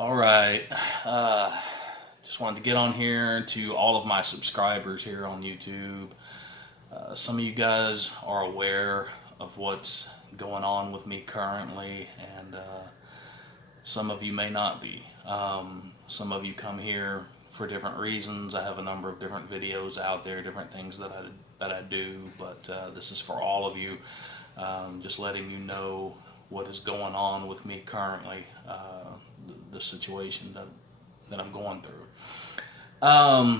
All right. Just wanted to get on here to all of my subscribers here on YouTube. Some of you guys are aware of what's going on with me currently, and some of you may not be. Some of you come here for different reasons. I have a number of different videos out there, different things that I do, but this is for all of you. Just letting you know what is going on with me currently, the situation that I'm going through. I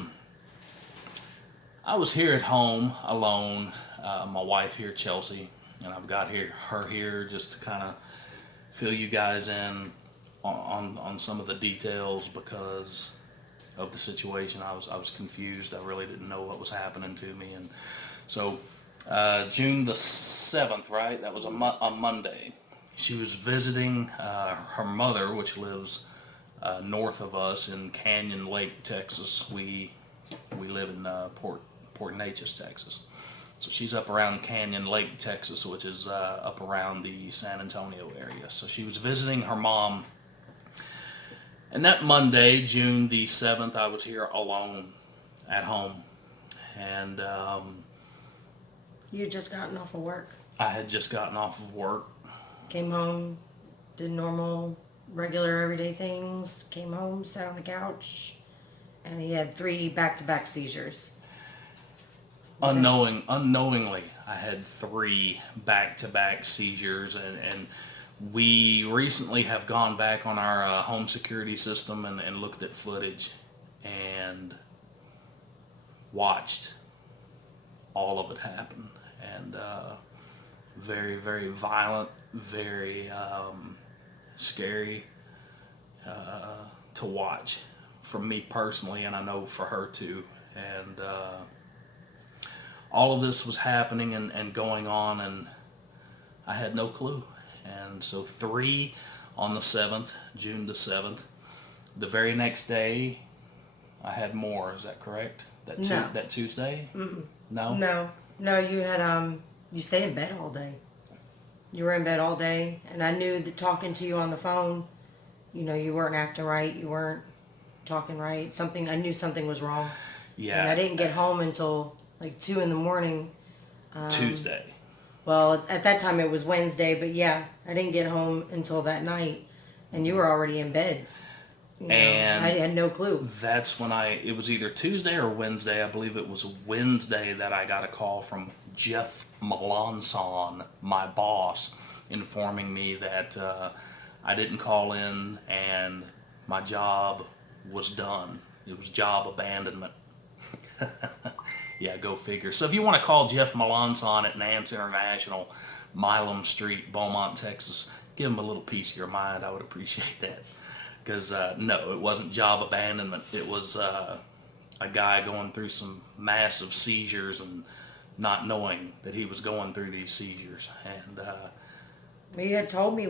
was here at home alone, my wife here, Chelsea, and I've got her here just to kind of fill you guys in on some of the details because of the situation. I was confused. I really didn't know what was happening to me, and so June the 7th, right? That was a Monday. She was visiting her mother, which lives north of us in Canyon Lake, Texas. We live in Port Neches, Texas. So she's up around Canyon Lake, Texas, which is up around the San Antonio area. So she was visiting her mom. And that Monday, June the 7th, I was here alone at home. And you had just gotten off of work. I had just gotten off of work. Came home, did normal, regular, everyday things. Came home, sat on the couch, and he had 3 back-to-back seizures. Unknowingly, I had 3 back-to-back seizures, and we recently have gone back on our home security system and looked at footage and watched all of it happen. And very, very violent, very scary to watch for me personally, and I know for her too. And all of this was happening and going on, and I had no clue. And so 3 on the 7th, June the 7th. The very next day, I had more. Is that correct? No. That Tuesday? Mm-mm. No? No, you had, you stayed in bed all day. You were in bed all day, and I knew that talking to you on the phone, you weren't acting right, you weren't talking right. I knew something was wrong. Yeah. And I didn't get home until like 2 in the morning. Tuesday. Well, at that time it was Wednesday, but yeah, I didn't get home until that night, and you were already in beds. And I had no clue. That's when it was either Tuesday or Wednesday. I believe it was Wednesday that I got a call from Jeff Melanson, my boss, informing me that I didn't call in and my job was done. It was job abandonment. Yeah, go figure. So if you want to call Jeff Melanson at Nance International, Milam Street, Beaumont, Texas, give him a little piece of your mind. I would appreciate that. Because, no, it wasn't job abandonment. It was a guy going through some massive seizures and not knowing that he was going through these seizures. And You had told me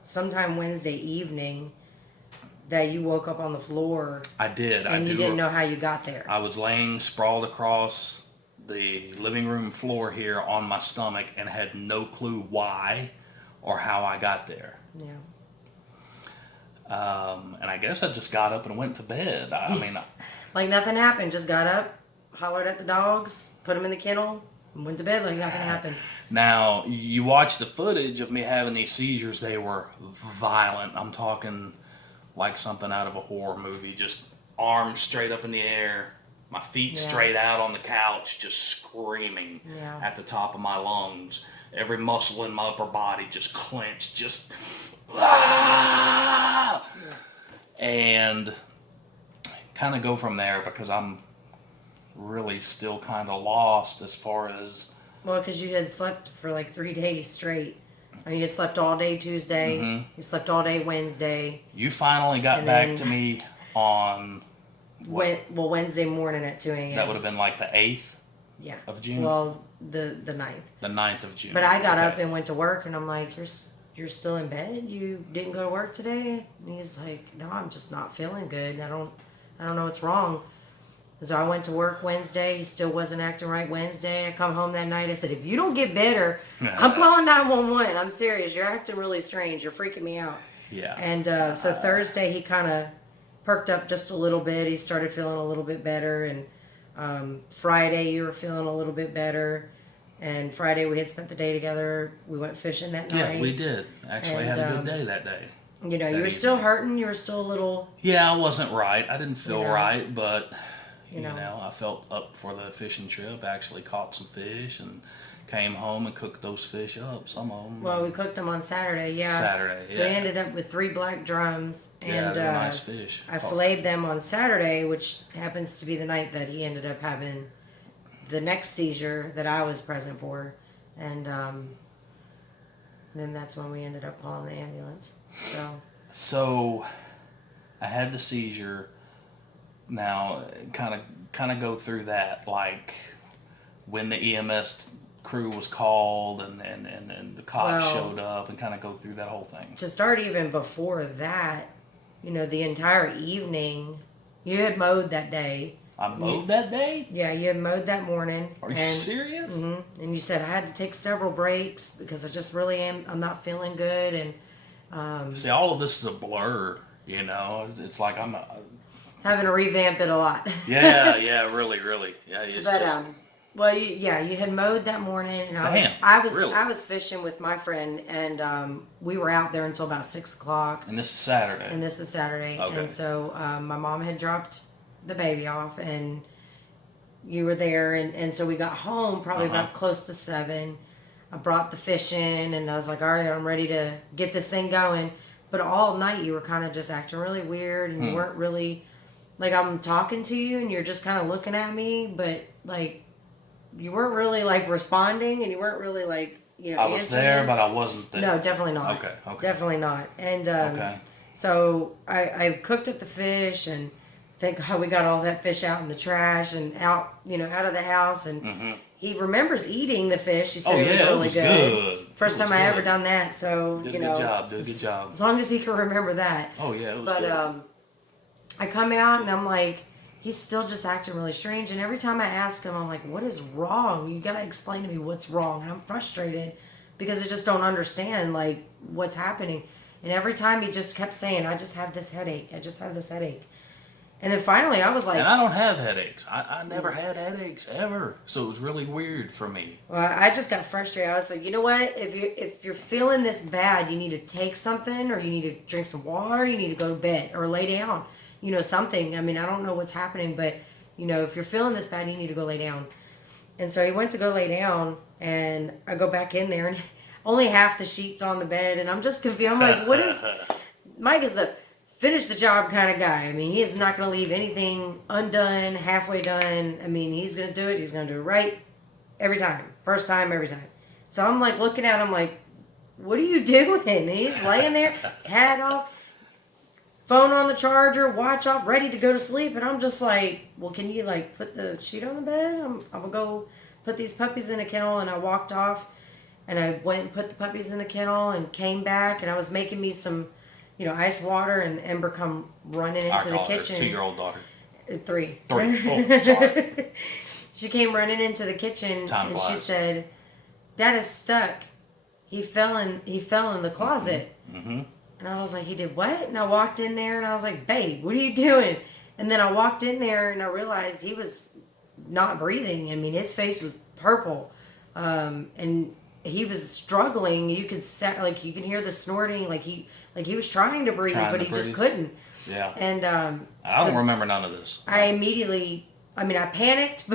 sometime Wednesday evening, that you woke up on the floor. I did. And you didn't know how you got there. I was laying sprawled across the living room floor here on my stomach and had no clue why or how I got there. Yeah. And I guess I just got up and went to bed. I mean, like nothing happened. Just got up, hollered at the dogs, put them in the kennel, and went to bed like nothing happened. Now, you watch the footage of me having these seizures. They were violent. I'm talking like something out of a horror movie. Just arms straight up in the air, my feet straight out on the couch, just screaming at the top of my lungs. Every muscle in my upper body just clenched, just... Ah! And kind of go from there because I'm really still kind of lost as far as... Well, because you had slept for like 3 days straight. I mean, you slept all day Tuesday. Mm-hmm. You slept all day Wednesday. You finally got back to me on... Wednesday morning at 2 a.m. That would have been like the 8th of June? Well, the 9th. The 9th of June. But I got up and went to work, and I'm like, you're still in bed? You didn't go to work today? And he's like, no, I'm just not feeling good. I don't know what's wrong. So I went to work Wednesday. He still wasn't acting right Wednesday. I come home that night. I said, if you don't get better, I'm calling 911. I'm serious. You're acting really strange. You're freaking me out. Yeah. And so Thursday he kind of perked up just a little bit. He started feeling a little bit better. And Friday you were feeling a little bit better. And Friday we had spent the day together. We went fishing that night. Yeah, we did. Actually had a good day that day. You know, you were still hurting. You were still a little... Yeah, I wasn't right. I didn't feel right, but, you know, I felt up for the fishing trip. Actually caught some fish and came home and cooked those fish up, some of them. Well, we cooked them on Saturday, yeah. So we ended up with 3 black drums. And they were nice fish. I filleted them on Saturday, which happens to be the night that he ended up having the next seizure that I was present for. And then that's when we ended up calling the ambulance. So I had the seizure. Now, kind of go through that, like when the EMS crew was called and the cops showed up, and kind of go through that whole thing. To start even before that, you know, the entire evening, you had mowed that day. I mowed that day? Yeah, you had mowed that morning. Are you serious? Mm-hmm. And you said, I had to take several breaks because I just really I'm not feeling good. And see, all of this is a blur, you know. It's like I'm having to revamp it a lot. yeah, really. Yeah, it's but, just... well, you had mowed that morning, and I was fishing with my friend, and we were out there until about 6:00. And this is Saturday. Okay. And so my mom had dropped the baby off, and you were there, and so we got home probably about close to 7. I brought the fish in, and I was like, all right, I'm ready to get this thing going. But all night you were kind of just acting really weird, and you weren't really, like, I'm talking to you, and you're just kind of looking at me, but, like, you weren't really, like, responding, and you weren't really, like, you know, I was there, but I wasn't there. No, definitely not. Okay. Definitely not. And so I cooked up the fish, and thank God we got all that fish out in the trash and out of the house. And he remembers eating the fish. He said it was really good. First time I ever done that. So, did a good job. As long as he can remember that. Oh, yeah, it was good. But I come out, and I'm like, he's still just acting really strange. And every time I ask him, I'm like, what is wrong? You got to explain to me what's wrong. And I'm frustrated because I just don't understand, like, what's happening. And every time he just kept saying, I just have this headache. I just have this headache. And then finally I was like... And I don't have headaches. I never had headaches, ever. So it was really weird for me. Well, I just got frustrated. I was like, you know what? If you're feeling this bad, you need to take something, or you need to drink some water, you need to go to bed, or lay down. You know, something. I mean, I don't know what's happening, but, you know, if you're feeling this bad, you need to go lay down. And so he went to go lay down, and I go back in there, and only half the sheet's on the bed, and I'm just confused. I'm like, what is... Mike is the finish the job kind of guy. I mean, he is not going to leave anything undone, halfway done. I mean, he's going to do it. He's going to do it right every time. First time, every time. So I'm like looking at him like, what are you doing? And he's laying there, hat off, phone on the charger, watch off, ready to go to sleep. And I'm just like, well, can you like put the sheet on the bed? I'm going to go put these puppies in a kennel. And I walked off, and I went and put the puppies in the kennel and came back, and I was making me some, you know, ice water, and Ember come running into the kitchen. 2-year-old daughter. 3. Oh, sorry. She came running into the kitchen, and she said, Dad is stuck. He fell in the closet. Mm-hmm. And I was like, he did what? And I walked in there, and I was like, babe, what are you doing? And then I walked in there, and I realized he was not breathing. I mean, his face was purple. And he was struggling. You could you can hear the snorting, like he was trying to breathe, but he just couldn't. Yeah. And I don't remember none of this. I panicked,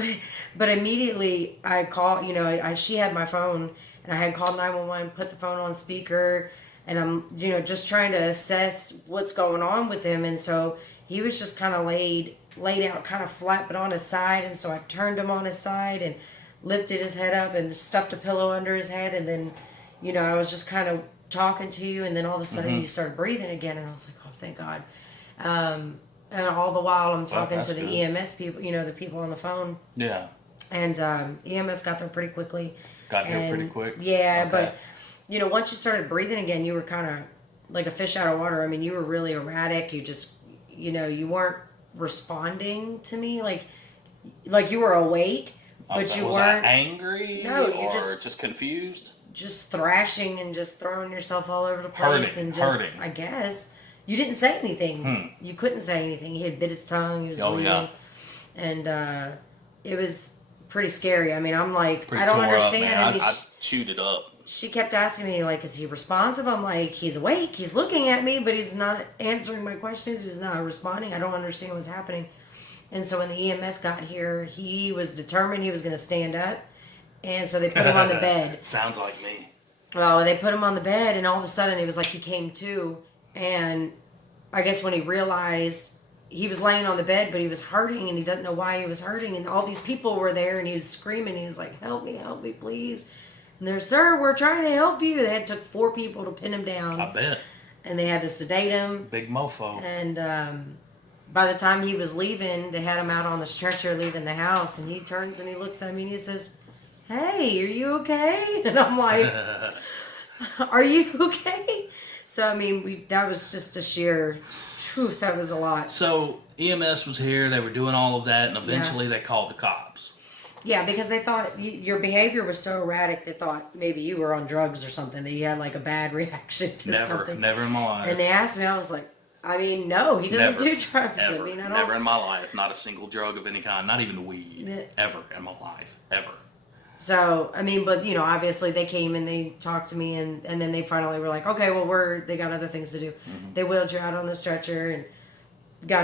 but immediately I called. You know, she had my phone, and I had called 911, put the phone on speaker, and I'm, you know, just trying to assess what's going on with him. And so he was just kind of laid out, kind of flat, but on his side. And so I turned him on his side and lifted his head up and stuffed a pillow under his head, and then, you know, I was just kind of talking to you, and then all of a sudden you started breathing again, and I was like, oh, thank God. And all the while I'm talking to the EMS people, you know, the people on the phone. Yeah. And EMS got there pretty quickly. Got here pretty quick? Yeah, okay. But, you know, once you started breathing again, you were kind of like a fish out of water. I mean, you were really erratic. You just, you know, you weren't responding to me like you were awake. But you was weren't I angry? No, or just confused? just thrashing and just throwing yourself all over the place and just hurting. I guess you didn't say anything. You couldn't say anything. He had bit his tongue. He was bleeding, and it was pretty scary. I mean, I'm like, Pretty I don't tore understand. Up, man. I mean, I chewed it up. she kept asking me, like, is he responsive? I'm like, he's awake. He's looking at me, but he's not answering my questions. He's not responding. I don't understand what's happening. And so when the EMS got here, he was determined he was going to stand up. And so they put him on the bed. Sounds like me. Well, they put him on the bed, and all of a sudden it was like he came to. And I guess when he realized he was laying on the bed, but he was hurting, and he doesn't know why he was hurting. And all these people were there, and he was screaming. He was like, help me, please. And they're, sir, we're trying to help you. They had took 4 people to pin him down. I bet. And they had to sedate him. Big mofo. And by the time he was leaving, they had him out on the stretcher leaving the house. And he turns and he looks at me and he says, hey, are you okay? And I'm like, are you okay? So, I mean, that was just a sheer truth. That was a lot. So, EMS was here. They were doing all of that. And eventually they called the cops. Yeah, because they thought your behavior was so erratic, they thought maybe you were on drugs or something, that you had like a bad reaction to something. Never in my life. And they asked me, I was like, I mean, no, he doesn't do drugs. Ever. I mean, I don't. Never in my life. Not a single drug of any kind. Not even weed. Ever in my life. Ever. So, I mean, but, obviously they came and they talked to me and then they finally were like, okay, well, they got other things to do. Mm-hmm. They wheeled you out on the stretcher and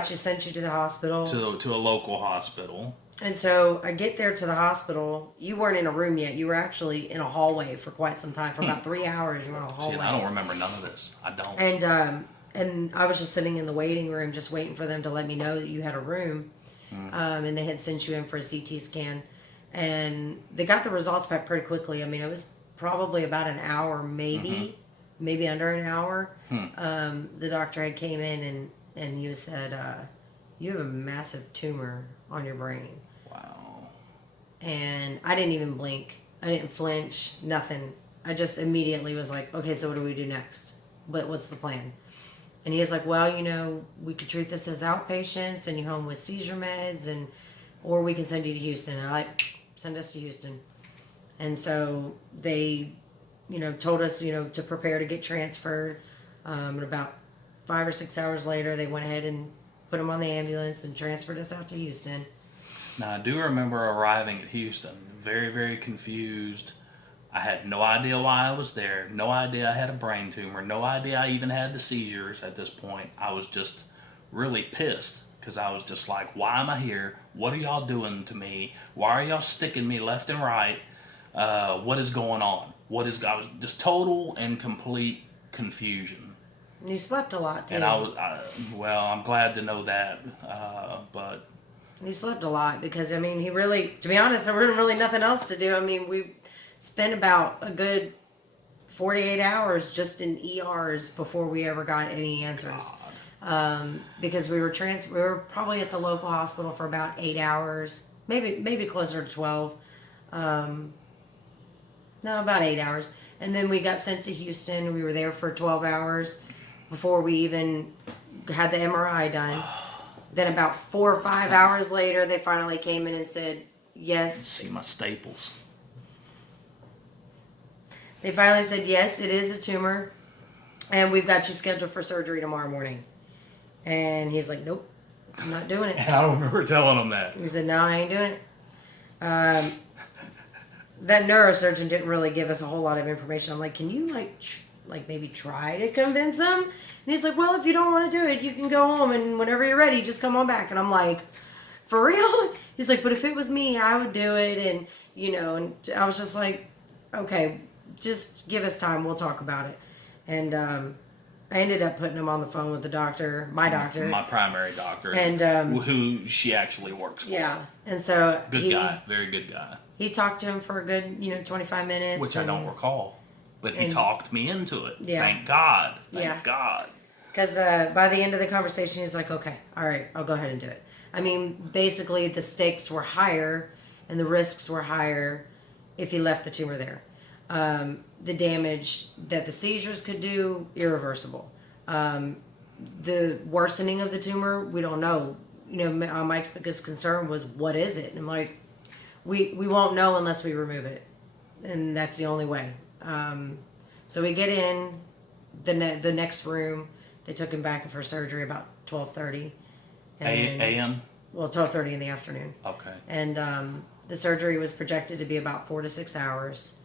sent you to the hospital. To a local hospital. And so I get there to the hospital. You weren't in a room yet. You were actually in a hallway for quite some time. For about 3 hours, you were in a hallway. See, I don't remember none of this. I don't. And I was just sitting in the waiting room just waiting for them to let me know that you had a room. And they had sent you in for a CT scan. And they got the results back pretty quickly. I mean, it was probably about an hour, maybe under an hour. The doctor had came in and you said, you have a massive tumor on your brain. Wow. And I didn't even blink. I didn't flinch, nothing. I just immediately was like, okay, so what do we do next? What's the plan? And he was like, well, we could treat this as outpatients, send you home with seizure meds, or we can send you to Houston. And I send us to Houston. And so they, told us, to prepare to get transferred. And about 5 or 6 hours later, they went ahead and put him on the ambulance and transferred us out to Houston. Now, I do remember arriving at Houston, very, very confused. I had no idea why I was there, no idea I had a brain tumor, no idea I even had the seizures at this point. I was just really pissed because I was just like, why am I here? What are y'all doing to me? Why are y'all sticking me left and right? What is going on? I was just total and complete confusion. And you slept a lot, too. And I'm glad to know that, but... He slept a lot because, I mean, to be honest, there wasn't really nothing else to do. I mean, we spent about a good 48 hours just in ERs before we ever got any answers. Because we were probably at the local hospital for about 8 hours, maybe closer to 12. No, about 8 hours. And then we got sent to Houston. We were there for 12 hours before we even had the MRI done. Then about 4 or 5 hours later, they finally came in and said, yes. See my staples. They finally said, yes, it is a tumor, and we've got you scheduled for surgery tomorrow morning. And he's like, nope, I'm not doing it. And I don't remember telling him that. He said, no, I ain't doing it. That neurosurgeon didn't really give us a whole lot of information. I'm like, can you, maybe try to convince him? And he's like, well, if you don't want to do it, you can go home, and whenever you're ready, just come on back. And I'm like, for real? He's like, but if it was me, I would do it. And, and I was just like, okay, just give us time. We'll talk about it. And I ended up putting him on the phone with the doctor, my primary doctor, and who she actually works for. Yeah. And so good guy, very good guy. He talked to him for a good, 25 minutes. Which I don't recall. But he talked me into it. Yeah. Thank God. Thank God. Because by the end of the conversation, he's like, okay, all right, I'll go ahead and do it. I mean, basically, the stakes were higher and the risks were higher if he left the tumor there. The damage that the seizures could do, irreversible. The worsening of the tumor, we don't know. Mike's biggest concern was, what is it? And I'm like, we won't know unless we remove it. And that's the only way. So we get in the next room. They took him back for surgery about 12:30. A.M.? Well, 12:30 in the afternoon. Okay. And the surgery was projected to be about 4 to 6 hours.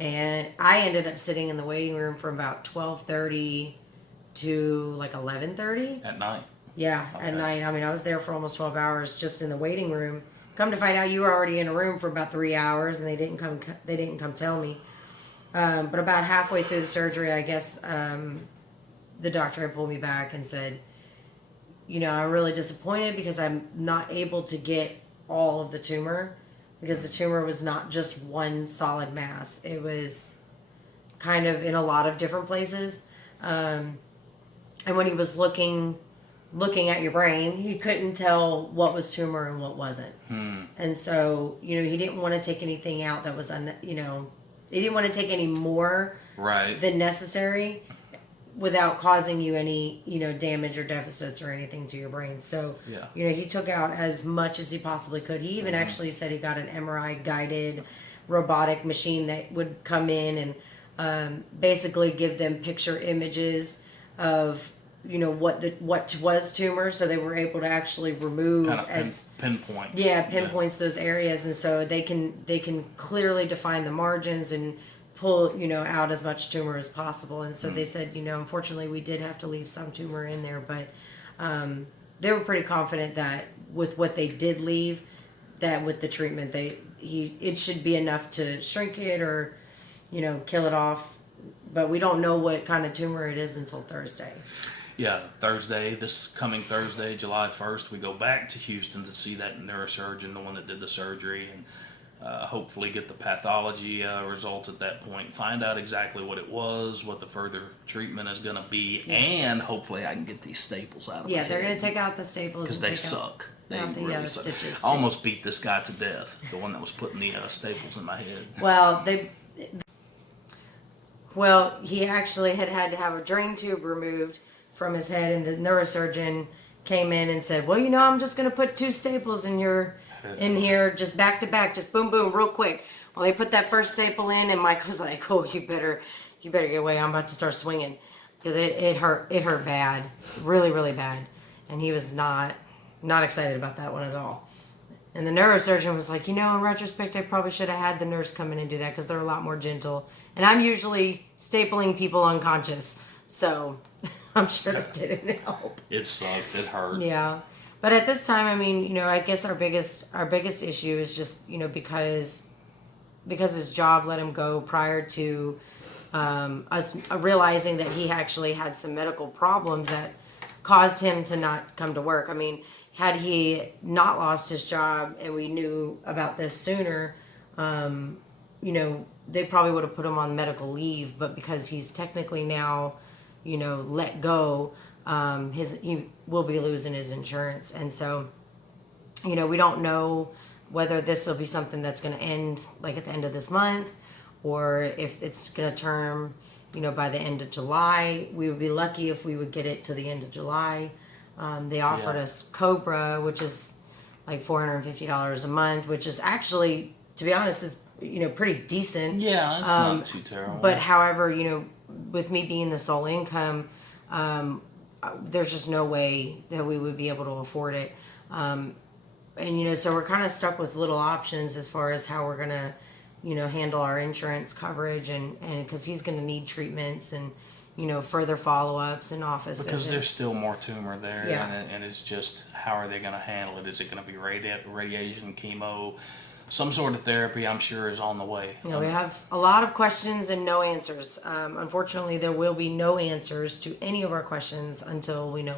And I ended up sitting in the waiting room from about 12:30 to like 11:30. At night? Yeah, Okay. at night. I mean, I was there for almost 12 hours just in the waiting room. Come to find out, you were already in a room for about 3 hours, and they didn't come. They didn't come tell me. But about halfway through the surgery, I guess the doctor had pulled me back and said, I'm really disappointed because I'm not able to get all of the tumor, because the tumor was not just one solid mass. It was kind of in a lot of different places. And when he was looking at your brain, he couldn't tell what was tumor and what wasn't. And so, he didn't want to take anything out that was, he didn't want to take any more than necessary without causing you any, damage or deficits or anything to your brain. So, he took out as much as he possibly could. He even actually said he got an MRI guided robotic machine that would come in and basically give them picture images of what was tumor, so they were able to actually remove kind of pinpoint. Pinpoints those areas, and so they can clearly define the margins and pull out as much tumor as possible. And so they said, unfortunately we did have to leave some tumor in there, but they were pretty confident that with what they did leave, that with the treatment it should be enough to shrink it or kill it off. But we don't know what kind of tumor it is until Thursday. Yeah, this coming Thursday, July 1st, we go back to Houston to see that neurosurgeon, the one that did the surgery, and hopefully get the pathology results at that point, find out exactly what it was, what the further treatment is going to be, and hopefully I can get these staples out of my head. They're going to take out the staples. Because they suck. They really suck. Stitches. I almost beat this guy to death, the one that was putting the staples in my head. Well, he actually had to have a drain tube removed from his head, and the neurosurgeon came in and said, well, I'm just going to put 2 staples in here just back to back, just boom boom real quick. Well, they put that first staple in, and Mike was like, oh, you better get away, I'm about to start swinging, because it hurt bad, really really bad. And he was not excited about that one at all. And the neurosurgeon was like, in retrospect, I probably should have had the nurse come in and do that, because they're a lot more gentle, and I'm usually stapling people unconscious, so I'm sure that didn't help. It sucked. It hurt. Yeah. But at this time, I guess our biggest issue is just, because his job let him go prior to us realizing that he actually had some medical problems that caused him to not come to work. Had he not lost his job and we knew about this sooner, they probably would have put him on medical leave. But because he's technically now, let go, he will be losing his insurance. And so, we don't know whether this will be something that's going to end like at the end of this month, or if it's going to term, by the end of July. We would be lucky if we would get it to the end of July. They offered us Cobra, which is like $450 a month, which is actually, to be honest, is pretty decent. Yeah, it's not too terrible. But however, with me being the sole income, there's just no way that we would be able to afford it. And so we're kind of stuck with little options as far as how we're gonna, handle our insurance coverage, and because he's gonna need treatments and further follow-ups and office because visits. There's still more tumor there, Yeah. and it's just, how are they going to handle it? Is it going to be radiation, chemo, some sort of therapy? I'm sure is on the way. We have a lot of questions and no answers. Unfortunately, there will be no answers to any of our questions until we know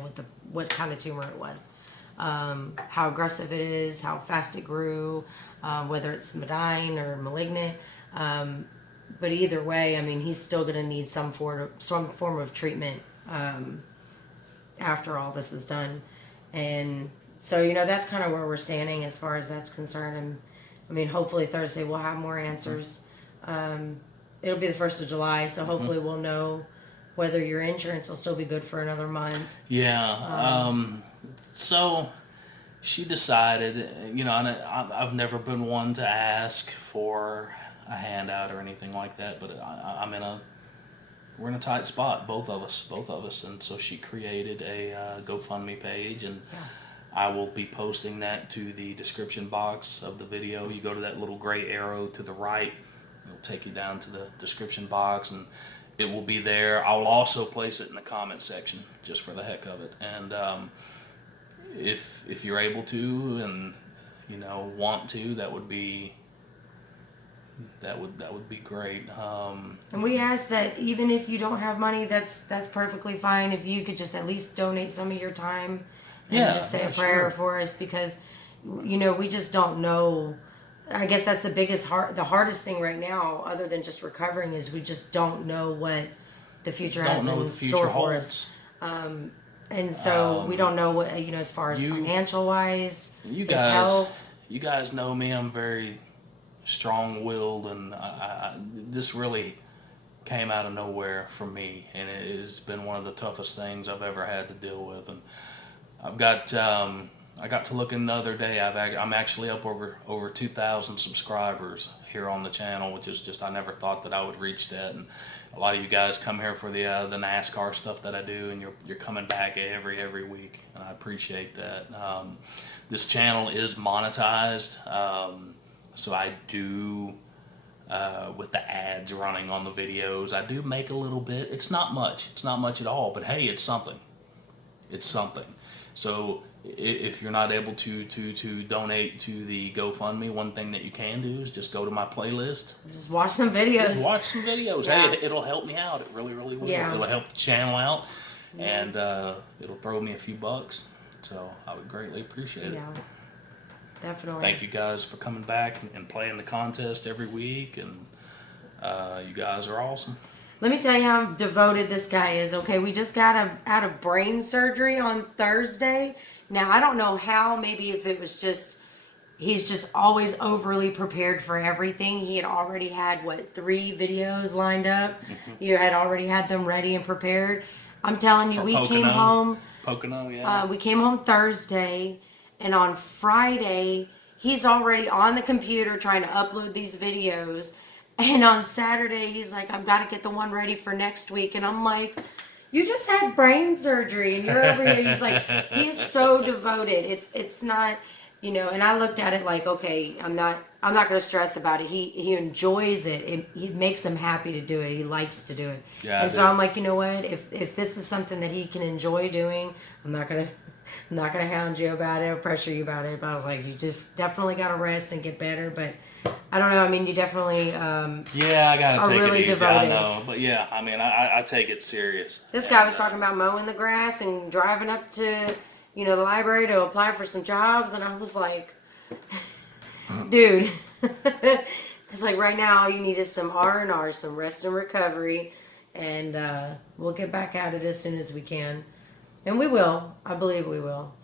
what kind of tumor it was, how aggressive it is, how fast it grew, whether it's benign or malignant. But either way, he's still going to need some form of treatment after all this is done. And so, that's kind of where we're standing as far as that's concerned. And hopefully Thursday we'll have more answers. It'll be the 1st of July, so hopefully we'll know whether your insurance will still be good for another month. Yeah. So she decided, and I've never been one to ask for a handout or anything like that, but we're in a tight spot, both of us, and so she created a GoFundMe page, and I will be posting that to the description box of the video. You go to that little gray arrow to the right, it'll take you down to the description box, and it will be there. I'll also place it in the comment section just for the heck of it, and if you're able to and want to, that would be great. And we ask that even if you don't have money, that's perfectly fine. If you could just at least donate some of your time and just say a prayer for us, because we just don't know. I guess that's the hardest thing right now, other than just recovering, is we just don't know what the future has in store for us. And so we don't know what, as far as financial wise, health. You guys know me. I'm very strong-willed, and this really came out of nowhere for me, and it has been one of the toughest things I've ever had to deal with. And I've got I got to looking the other day. I'm actually up over 2,000 subscribers here on the channel, which is just, I never thought that I would reach that. And a lot of you guys come here for the NASCAR stuff that I do, and you're coming back every week, and I appreciate that. This channel is monetized, so I do, with the ads running on the videos, I do make a little bit. It's not much at all, but hey, it's something. So if you're not able to donate to the GoFundMe, one thing that you can do is just go to my playlist. Just watch some videos. Yeah. Hey, it'll help me out. It really will. Yeah. It'll help the channel out, and it'll throw me a few bucks. So I would greatly appreciate it. Yeah, definitely. Thank you guys for coming back and playing the contest every week, and you guys are awesome. Let me tell you how devoted this guy is. Okay, we just got out of brain surgery on Thursday. Now, I don't know how, maybe if it was he's just always overly prepared for everything. He had already had, 3 videos lined up? Mm-hmm. You had already had them ready and prepared. I'm telling you, we came home. Pocono, yeah. We came home Thursday, and on Friday, he's already on the computer trying to upload these videos. And on Saturday, he's like, I've got to get the one ready for next week. And I'm like, you just had brain surgery and you're over here. He's like, he's so devoted. It's not, and I looked at it like, okay, I'm not going to stress about it. He enjoys it. It makes him happy to do it. He likes to do it. Yeah, and so I'm like, you know what? If this is something that he can enjoy doing, I'm not going to hound you about it or pressure you about it. But I was like, you just definitely got to rest and get better. But I don't know. I mean, you definitely I got to take really it easy. Devoted. I know. But yeah, I mean, I take it serious. This guy was talking about mowing the grass and driving up to, the library to apply for some jobs. And I was like, dude, it's like right now all you need is some R&R, some rest and recovery. And we'll get back at it as soon as we can. And we will. I believe we will.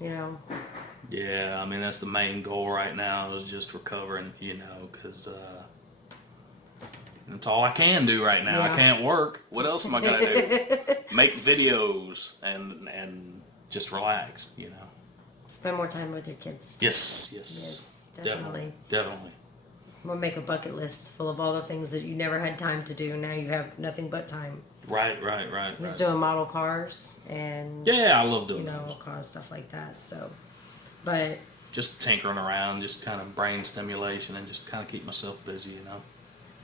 Yeah, I mean, that's the main goal right now, is just recovering, because that's all I can do right now. Yeah. I can't work. What else am I going to do? Make videos and just relax, Spend more time with your kids. Yes, definitely. Definitely. We'll make a bucket list full of all the things that you never had time to do. Now you have nothing but time. Right. He's doing model cars and I love doing cars, stuff like that. So, but just tinkering around, just kind of brain stimulation, and just kind of keep myself busy,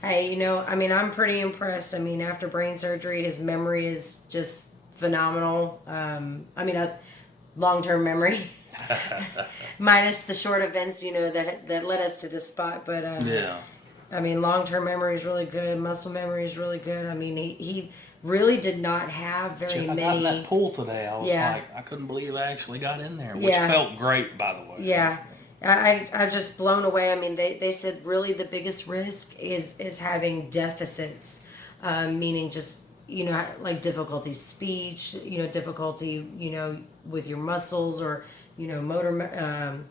Hey, I mean, I'm pretty impressed. I mean, after brain surgery, his memory is just phenomenal. Long-term memory, minus the short events, that led us to this spot. But I mean, long-term memory is really good. Muscle memory is really good. I mean, he really did not have very many. I got in that pool today. I was like, I couldn't believe I actually got in there, which felt great, by the way. Yeah. I'm just blown away. I mean, they said really the biggest risk is having deficits, meaning just, like difficulty speech, difficulty, with your muscles or, motor,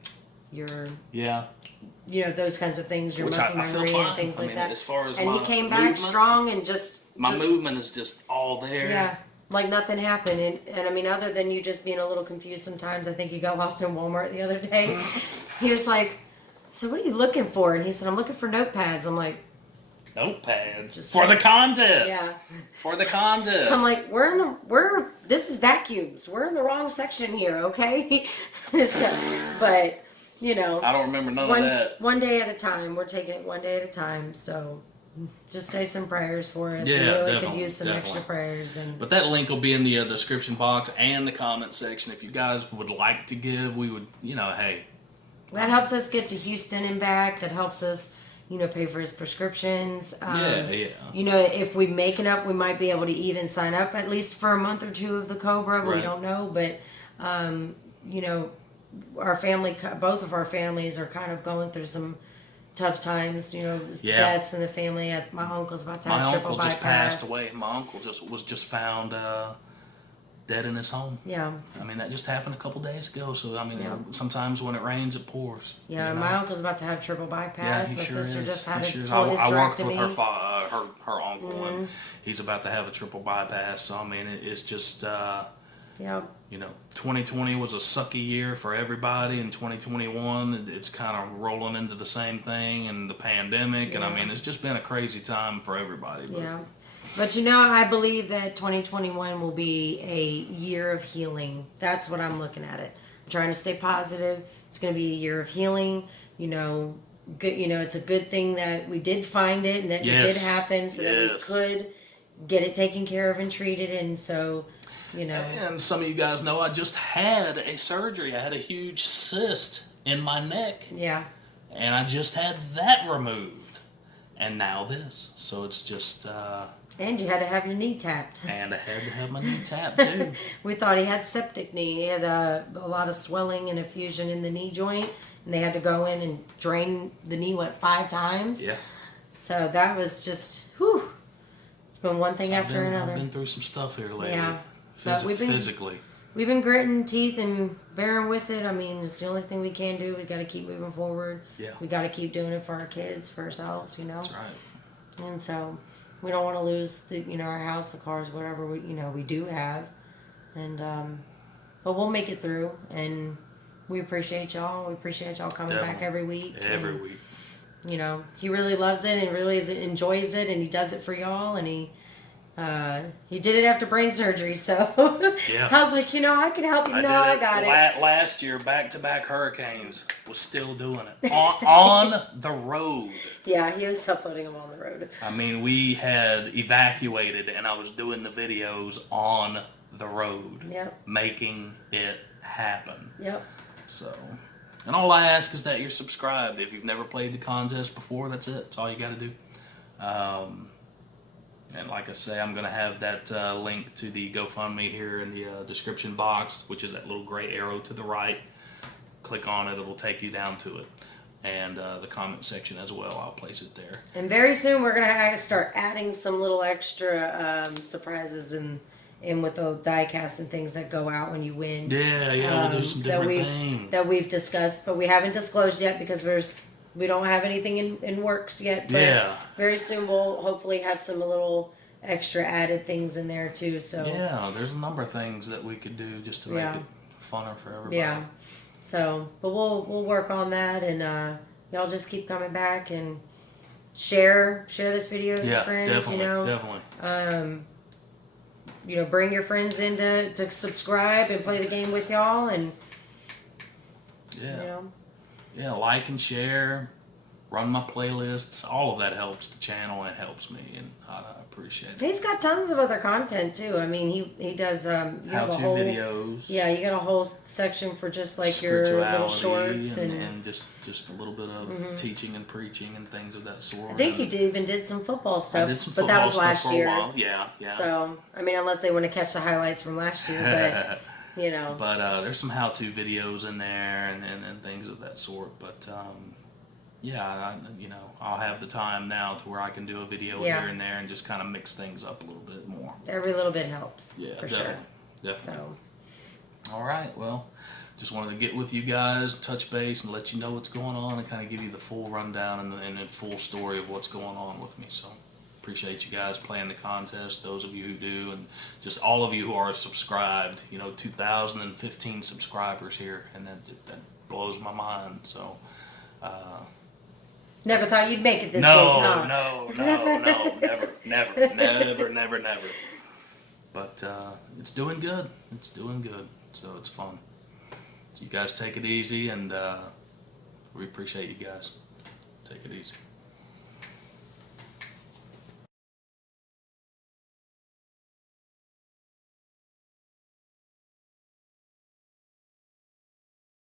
those kinds of things, your muscle memory and things like that. As far as and he came back strong and my movement is just all there. Yeah. Like nothing happened. And I mean, other than you just being a little confused sometimes, I think you got lost in Walmart the other day. He was like, So what are you looking for? And he said, I'm looking for notepads. I'm like, Notepads Just for the like- contest. yeah. For the contest. I'm like, this is vacuums. We're in the wrong section here, okay? So, but, you know. I don't remember none of that. One day at a time. We're taking it one day at a time. So just say some prayers for us. Yeah, we really definitely, could use some definitely. extra prayers. And But that link will be in the description box and the comment section. If you guys would like to give, we would, hey. that helps us get to Houston and back. That helps us, pay for his prescriptions. Yeah. If we make it up, we might be able to even sign up at least for a month or two of the Cobra. But Right. we don't know. But, our family, both of our families are kind of going through some tough times, deaths in the family. My uncle's about to have My triple uncle just bypass. passed away. My uncle was just found dead in his home. Yeah. I mean, that just happened a couple days ago. So, I mean, Yeah. sometimes when it rains, it pours. Yeah, my uncle's about to have triple Yeah, bypass. he My sure sister is. just had a He sure is. full I worked with hysterectomy. her uncle, and he's about to have a triple bypass. So, I mean, it's just, Yeah. 2020 was a sucky year for everybody. In 2021, it's kind of rolling into the same thing, and the pandemic. And I Yeah. mean, it's just been a crazy time for everybody. But Yeah. But I believe that 2021 will be a year of healing. That's what I'm looking at it. I'm trying to stay positive. It's going to be a year of healing. Good. It's a good thing that we did find it and that it did happen, so that we could get it taken care of and treated. And so, And some of you guys know I just had a surgery. I had a huge cyst in my neck. Yeah. And I just had that removed. And now this. So it's just... And you had to have your knee tapped. and I had to have my knee tapped too. We thought he had septic knee. He had a lot of swelling and effusion in the knee joint. And they had to go in and drain the knee, 5 times? Yeah. So that was just, whew. It's been one thing after another. I've been through some stuff here lately. Yeah. But Physically. We've been gritting teeth and bearing with it. I mean, it's the only thing we can do. We got to keep moving forward. Yeah. We got to keep doing it for our kids, for ourselves, That's right. And so we don't want to lose our house, the cars, whatever we do have. And but we'll make it through. And we appreciate y'all. We appreciate y'all coming back every week. Every week. He really loves it and really enjoys it, and he does it for y'all. And he did it after brain surgery, so Yeah. I was like, I can help you. I got it. Last year, back-to-back hurricanes, was still doing it on the road. Yeah, he was uploading them on the road. I mean, we had evacuated, and I was doing the videos on the road, Yep. making it happen. Yep. So, and all I ask is that you're subscribed. If you've never played the contest before, that's it. That's all you got to do. And like I say, I'm going to have that link to the GoFundMe here in the description box, which is that little gray arrow to the right. Click on it. It'll take you down to it. And the comment section as well. I'll place it there. And very soon we're going to start adding some little extra surprises in with the die-cast and things that go out when you win. Yeah, we'll do some different things. That we've discussed, but we haven't disclosed yet because we don't have anything in works yet. But very soon we'll hopefully have some little extra added things in there too. So yeah, there's a number of things that we could do just to make it funner for everybody. Yeah. So, but we'll work on that, and y'all just keep coming back and share this video with your friends. Definitely. Bring your friends in to subscribe and play the game with y'all, and Yeah, like and share, run my playlists. All of that helps the channel and it helps me, and I appreciate it. He's got tons of other content too. I mean, he does how-to videos. Yeah, you got a whole section for just like your little shorts and just a little bit of teaching and preaching and things of that sort. I think he even did some football stuff. I did some but that was football last stuff for year. a while. Yeah. So I mean, unless they want to catch the highlights from last year, but. But there's some how-to videos in there and things of that sort. But I'll have the time now to where I can do a video here and there and just kind of mix things up a little bit more. Every little bit helps. Yeah, for definitely. sure. Definitely. So. All right. Well, just wanted to get with you guys, touch base, and let you know what's going on, and kind of give you the full rundown and the full story of what's going on with me. So. Appreciate you guys playing the contest, those of you who do, and just all of you who are subscribed. 2015 subscribers here, and that blows my mind. So Never thought you'd make it this No, big, huh? never. But it's doing good. It's doing good. So it's fun. So you guys take it easy, and we appreciate you guys. Take it easy.